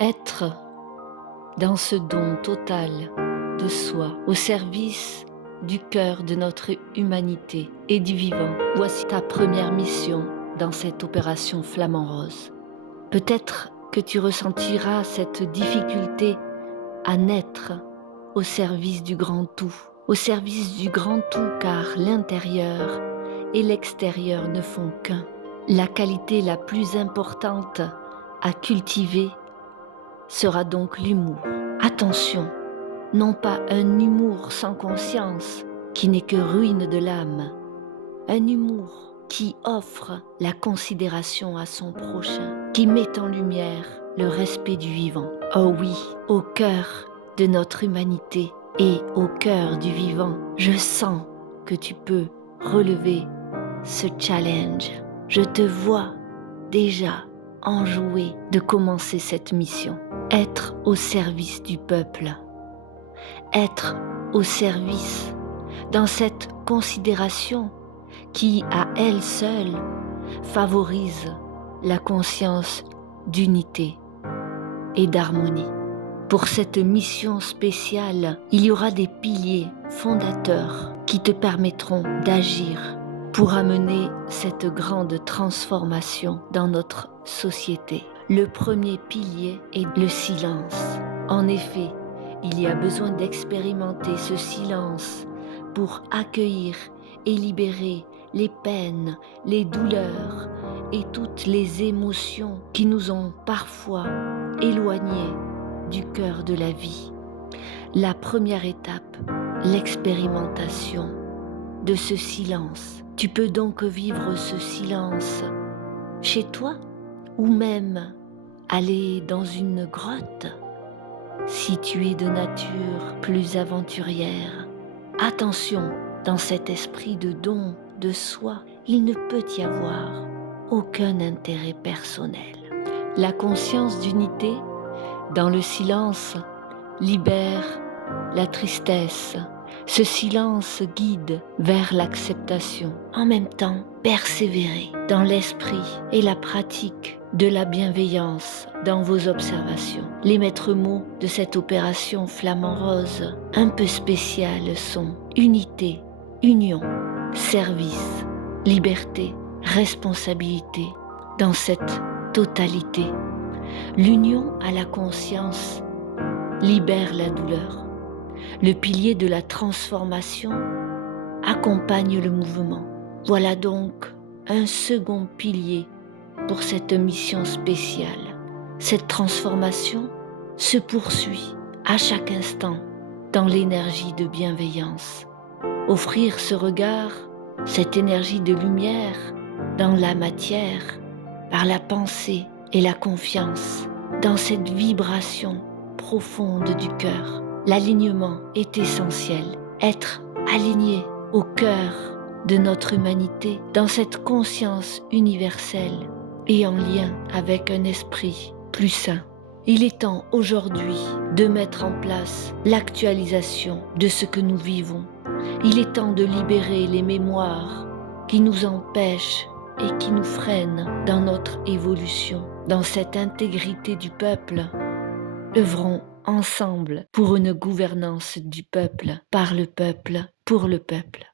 Être dans ce don total de soi au service du cœur de notre humanité et du vivant. Voici ta première mission dans cette opération Flamant Rose. Peut-être que tu ressentiras cette difficulté à naître au service du grand tout. Au service du grand tout car l'intérieur et l'extérieur ne font qu'un. La qualité la plus importante à cultiver sera donc l'humour. Attention, non pas un humour sans conscience qui n'est que ruine de l'âme, un humour qui offre la considération à son prochain, qui met en lumière le respect du vivant. Oh oui, au cœur de notre humanité et au cœur du vivant, je sens que tu peux relever ce challenge. Je te vois déjà enjoué de commencer cette mission. Être au service du peuple, être au service dans cette considération qui, à elle seule, favorise la conscience d'unité et d'harmonie. Pour cette mission spéciale, il y aura des piliers fondateurs qui te permettront d'agir pour amener cette grande transformation dans notre société. Le premier pilier est le silence. En effet, il y a besoin d'expérimenter ce silence pour accueillir et libérer les peines, les douleurs et toutes les émotions qui nous ont parfois éloignés du cœur de la vie. La première étape, l'expérimentation de ce silence. Tu peux donc vivre ce silence chez toi ou même aller dans une grotte si tu es de nature plus aventurière. Attention, dans cet esprit de don de soi, il ne peut y avoir aucun intérêt personnel. La conscience d'unité dans le silence libère la tristesse. Ce silence guide vers l'acceptation. En même temps, persévérez dans l'esprit et la pratique de la bienveillance dans vos observations. Les maîtres mots de cette opération Flamant Rose un peu spéciale sont unité, union, service, liberté, responsabilité dans cette totalité. L'union à la conscience libère la douleur. Le pilier de la transformation accompagne le mouvement. Voilà donc un second pilier pour cette mission spéciale. Cette transformation se poursuit à chaque instant dans l'énergie de bienveillance. Offrir ce regard, cette énergie de lumière dans la matière, par la pensée et la confiance, dans cette vibration profonde du cœur. L'alignement est essentiel. Être aligné au cœur de notre humanité, dans cette conscience universelle et en lien avec un esprit plus sain. Il est temps aujourd'hui de mettre en place l'actualisation de ce que nous vivons. Il est temps de libérer les mémoires qui nous empêchent et qui nous freinent dans notre évolution. Dans cette intégrité du peuple, œuvrons ensemble pour une gouvernance du peuple, par le peuple, pour le peuple.